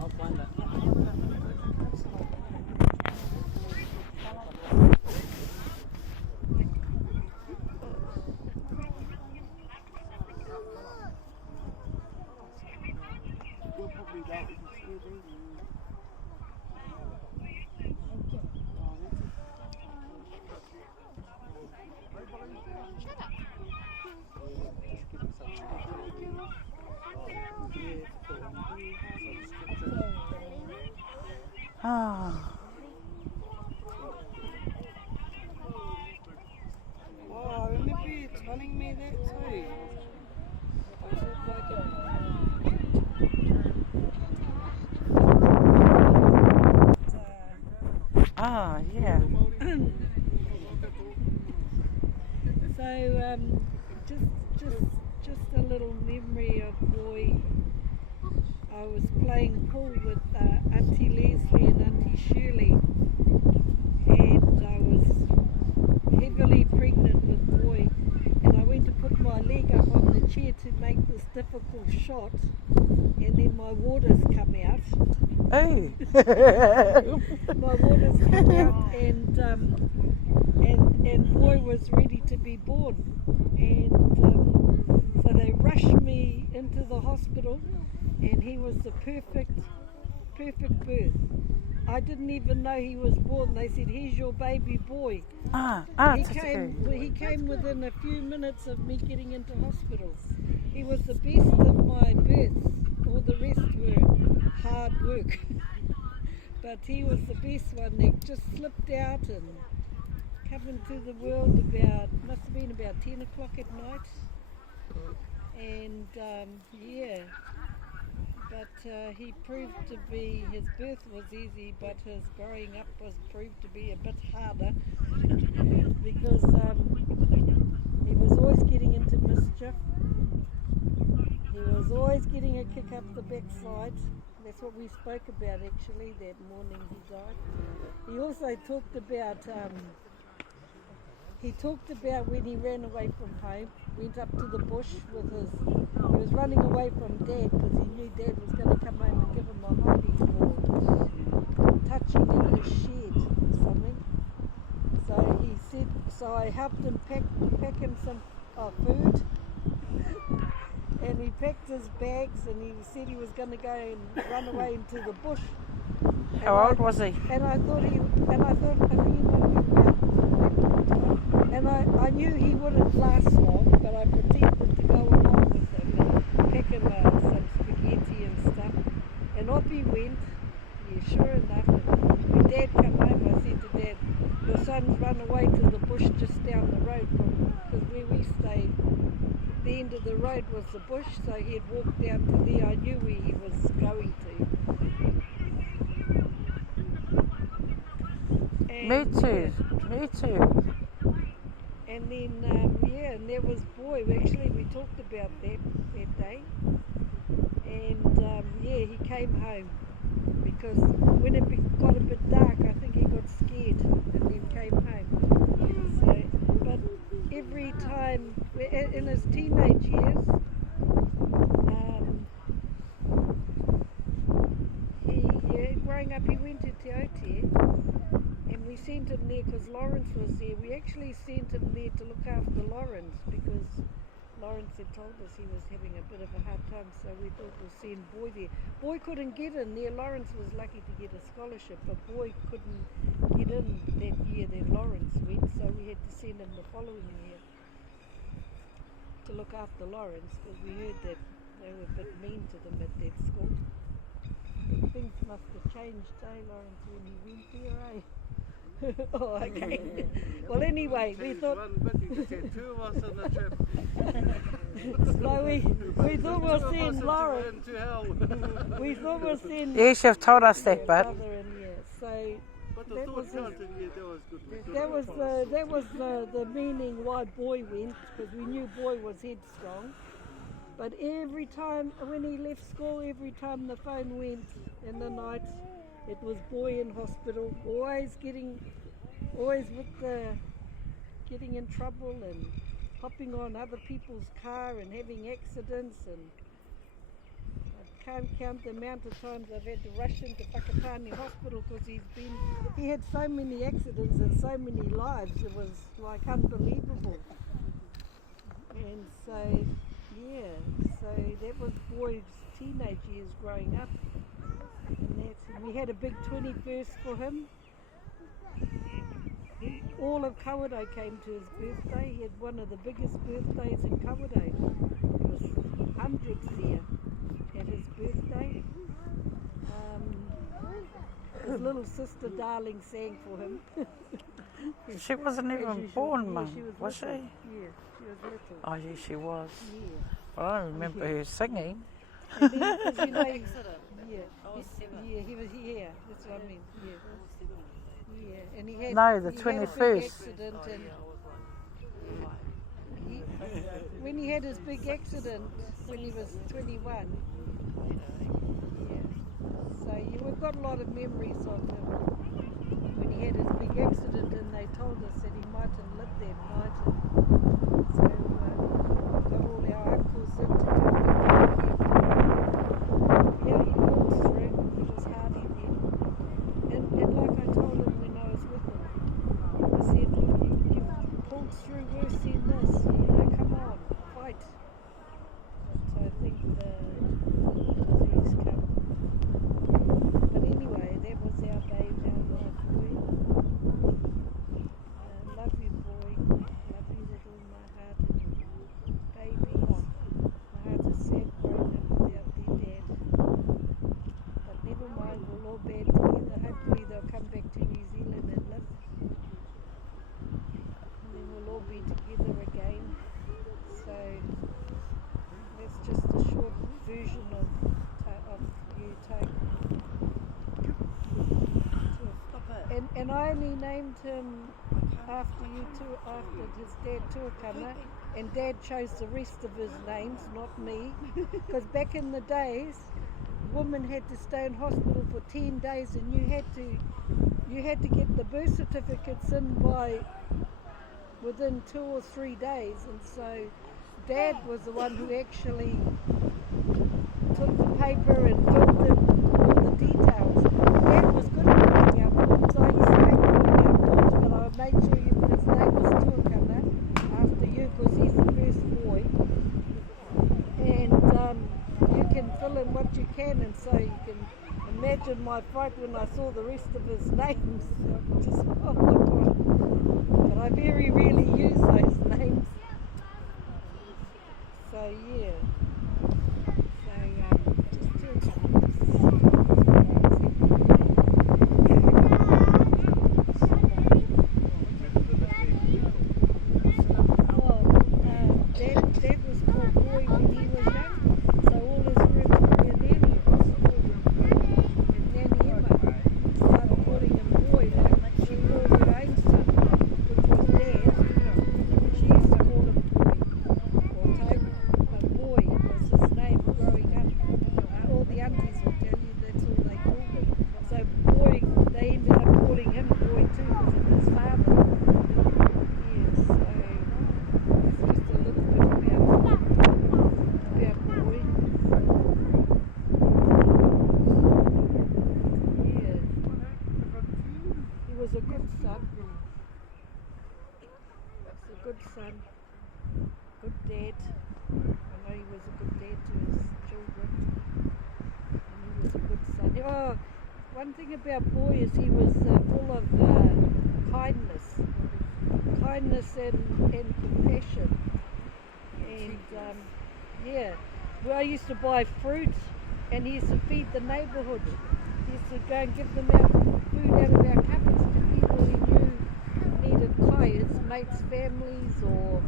I'll find that. You'll probably go with the scooter. Ah. Oh, I remember you telling me that too. I said like Ah, yeah. So just a little memory of boy. I was playing pool with Auntie Leslie and Auntie Shirley, and I was heavily pregnant with boy, and I went to put my leg up on the chair to make this difficult shot, and then my waters come out. Hey. My waters come out, and boy was ready to be born, and so they rushed me into the hospital, and he was the perfect birth. I didn't even know he was born. They said, "Here's your baby boy." He came within a few minutes of me getting into hospital. He was the best of my births. All the rest were hard work. But he was the best one that just slipped out and come into the world must have been about 10 o'clock at night. And yeah, but he proved to be, his birth was easy, but his growing up was proved to be a bit harder because he was always getting into mischief. He was always getting a kick up the backside. That's what we spoke about actually that morning he died. He also talked about when he ran away from home, went up to the bush with he was running away from Dad because he knew Dad was going to come home and give him a hiding for touching in his shed or something. So he said, so I helped him pack him some food. And he packed his bags and he said he was going to go and run away into the bush. How old was he? And I thought I think he might have been about, I knew he wouldn't last long, but I pretended to go along with him and pack him some spaghetti and stuff. And off he went. Yeah, sure enough. When Dad came home, I said to Dad, your son's run away to the bush just down the road because where we stayed, the end of the road was the bush, so he had walked down to there. I knew where he was going to. And, Me too. And then, yeah, and there was boy. Actually, we talked about that day. And yeah, he came home because when it got a bit dark, I think he got scared and then came home. So, but every time in his teenage years, growing up, he went to Te Aute, and we sent him there because Lawrence was there. We actually sent him there to look after Lawrence because Lawrence had told us he was having a bit of a hard time, so we thought we'll send Boy there. Boy couldn't get in there. Lawrence was lucky to get a scholarship, but Boy couldn't get in that year that Lawrence went, so we had to send him the following year to look after Lawrence because we heard that they were a bit mean to them at that school. But things must have changed, Lawrence, when he went there, Oh, okay. Well, anyway, we thought... two of us on the trip. So we thought we'll send Lawrence. We thought we'll send... Yes, you've told us that, but... So But that was the meaning why Boy went, because we knew Boy was headstrong. But every time when he left school, every time the phone went in the night, it was Boy in hospital, always getting in trouble and hopping on other people's car and having accidents, and I can't count the amount of times I've had to rush into Whakatane Hospital because he had so many accidents and so many lives. It was like unbelievable. And so, so that was Boy's teenage years growing up. And we had a big 21st for him. All of Kawerau came to his birthday. He had one of the biggest birthdays in Kawerau. There was hundreds there at his birthday. His little sister, darling, sang for him. She wasn't even born, Mum, was she? Yeah, she was little. Oh, yeah, she was. Yeah. Well, I don't remember her singing. And then, 'cause you know, he was here. That's what I mean. Yeah, and he had No, the he had a big 21st. accident, and when he had his big accident when he was 21. So we've got a lot of memories of him when he had his big accident, and they told us that he mightn't live that night. And so we got all our uncles in to go and he walked through. He was hardy then. And like I told him when I was with him, I said, look, you've pulled through worse than this. Come on, fight. So I think the disease come. But anyway, that was our day, our life, boy. Love you, boy. Love you with all my heart. And babies, my heart is sad growing up without their dad. But never mind, we'll all band together. Hopefully they'll come back to New Zealand and live. And then we'll all be together again. So that's just a short version of you, Toke. And I only named him after his dad Tuakana, and Dad chose the rest of his names, not me, because back in the days, women had to stay in hospital for 10 days, and you had to get the birth certificates in by within 2 or 3 days, and so Dad was the one who actually took the paper and filled in all the details. Dad was good at putting out forms. I used to hate putting out forms, but I made sure his name was Tuakana after you, because he's the first boy. And you can fill in what you can, and so you can imagine my fright when I saw the rest of his names. Just, oh my God. But I very rarely use those names. So yeah. Dad was called Boy when he was young, so all his friends were a nanny. And Nanny Emma started calling him Boy, like she called her own son, which was Dad. She used to call him Boy, or Toke, but Boy was his name growing up. All the aunties will tell you that's all they called him. So Boy, they ended up calling him Boy too, because of his father. Yes, so it's just a little bit about Boy. Yeah. He was a good son. He was a good son. Good dad. I know he was a good dad to his children. And he was a good son. Oh, one thing about Boy is he was full of kindness. Kindness and compassion. And well, I used to buy fruit, and he used to feed the neighbourhood. He used to go and give them out food out of our cupboards to people he knew needed kai, his mates' families, or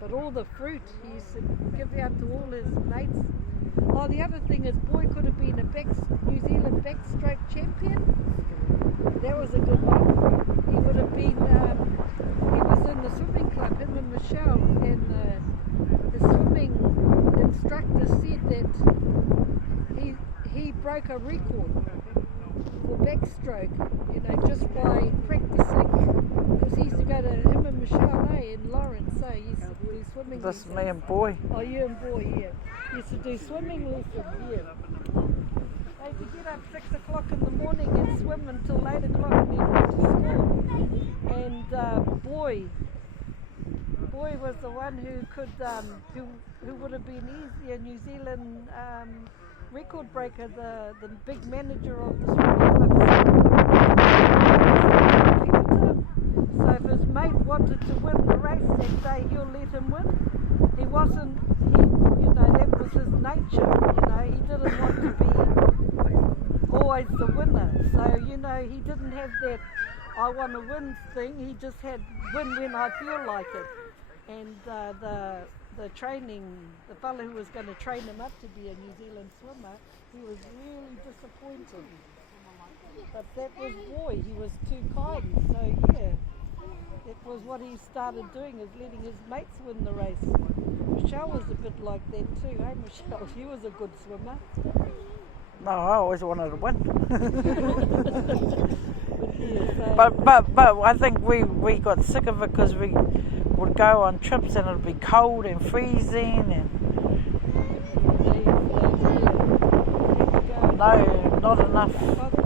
but all the fruit he used to give out to all his mates. Oh, the other thing is, Boy could have been a New Zealand backstroke champion. That was a good one. He would have been, he was in the swimming club, him and Michelle, and the swimming instructor said that he broke a record. for backstroke, you know, just by practicing. Because he used to go to him and Michelle, in Lawrence, he used to do swimming This lessons. me and boy. Oh, you and boy, yeah. Used to do swimming lessons, yeah. They used to get up 6 o'clock in the morning and swim until 8 o'clock and then off to school. And boy was the one who could, who would have been easier, New Zealand record breaker, the big manager of the swimming club. So if his mate wanted to win the race that day, he'll let him win. He wasn't, that was his nature, he didn't want to be always the winner. So, he didn't have that I want to win thing, he just had win when I feel like it. And the training, the fellow who was going to train him up to be a New Zealand swimmer, he was really disappointed. But that was boy, he was too kind, so yeah. It was what he started doing, is letting his mates win the race. Michelle was a bit like that too, hey Michelle? She was a good swimmer. No, I always wanted to win. Yeah, so But I think we got sick of it because we would go on trips and it would be cold and freezing and they, no, not enough. by the